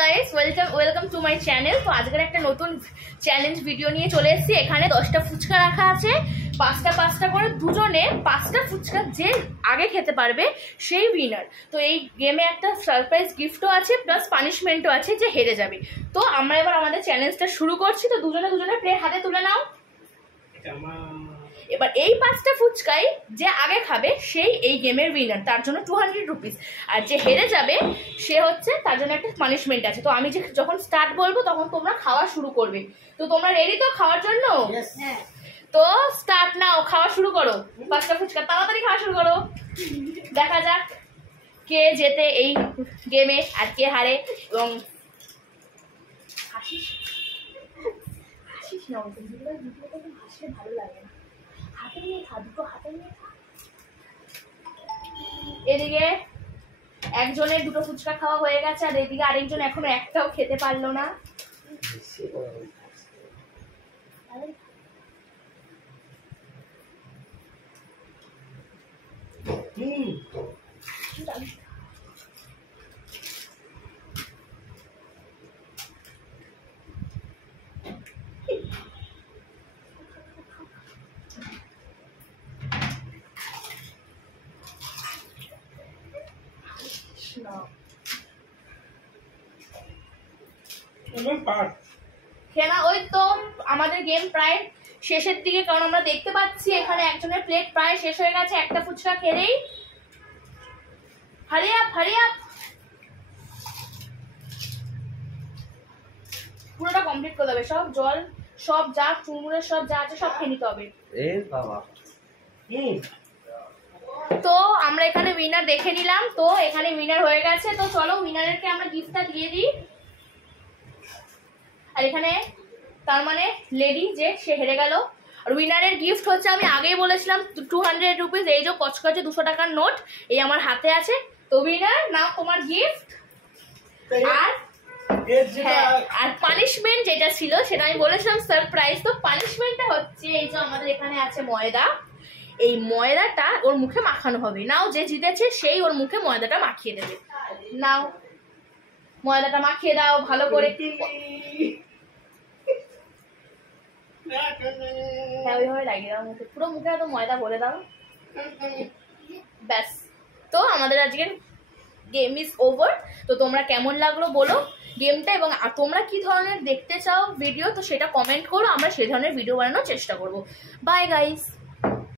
Guys, welcome to my channel. তো আজকের একটা নতুন চ্যালেঞ্জ ভিডিও নিয়ে চলে এসেছি। এখানে 10টা ফুচকা রাখা আছে, পাঁচটা করে, দুজনে 5টা ফুচকা যে আগে খেতে পারবে সেই উইনার। তো এই গেমে একটা সারপ্রাইজ গিফটও আছে, প্লাস পানিশমেন্টও আছে যে হেরে যাবে। তো আমরা এবার আমাদের চ্যালেঞ্জটা শুরু করছি। তো দুজনে প্লেট হাতে তুলে নাও। এবার এই 5টা ফুচকাই যে আগে খাবে সেই এই গেমের উইনার, তার জন্য 200 রুপিস। আর যে হেরে যাবে সে হচ্ছে, তার জন্য একটা পানিশমেন্ট আছে। তো আমি যখন স্টার্ট বলবো তখন তোমরা খাওয়া শুরু করবে। তো তোমরা রেডি তো খাওয়ার জন্য? তো স্টার্ট নাও, খাওয়া শুরু করো। 5টা ফুচকা তাড়াতাড়ি খাওয়া শুরু করো। দেখা যাক কে জেতে এই গেমে আর কে হারে। এবং হাসিস না, হাসলে ভালো লাগে না। হাতে নিয়ে খা, দুটো হাতে নিয়ে খা। এদিকে একজনের 2টো ফুচকা খাওয়া হয়ে গেছে, আর এদিকে আরেকজন এখনো একটাও খেতে পারলো না। ওই তো আমাদের গেম প্রায় শেষের দিকে, কারণ আমরা দেখতে পাচ্ছি এখানে একজনের প্লেট প্রায় শেষ হয়ে গেছে একটা ফুচকা খেলেই। হারি আপ পুরোটা কমপ্লিট করে দেবে। সব জল, সব যা চুমুরের সব যা আছে সব খেয়ে নিতে হবে। তো আমরা এখানে উইনার দেখে নিলাম। তো এখানে উইনার হয়ে গেছে। তো চলো উইনারকে আমরা গিফটটা দিয়ে দিই। আর এখানে তার মানে লেডি যে সে হেরে গেল। আর উইনারের গিফট হচ্ছে, আমি আগেই বলেছিলাম 200 রুপিস। এই যে কচকচে 200 টাকার নোট এই আমার হাতে আছে। তো উইনার নাও তোমার গিফট। আর পানিশমেন্ট যেটা ছিল সেটা আমি বলেছিলাম সারপ্রাইজ। তো পানিশমেন্টটা হচ্ছে এই যে আমাদের এখানে আছে ময়দা। এই ময়দাটা ওর মুখে মাখানো হবে। নাও, যে জিতেছে সেই ওর মুখে ময়দাটা মাখিয়ে দেবে। নাও ময়দাটা মাখিয়ে দাও ভালো করে। হ্যাঁ, ওইভাবে লাগিয়ে দাও মুখে, পুরো মুখে এত ময়দা বলে দাও। ব্যাস, তো আমাদের আজকের গেম ইজ ওভার। তো তোমরা কেমন লাগলো বলো গেমটা, এবং তোমরা কি ধরনের দেখতে চাও ভিডিও, তো সেটা কমেন্ট করো। আমরা সেই ধরনের ভিডিও বানানোর চেষ্টা করবো। Bye guys.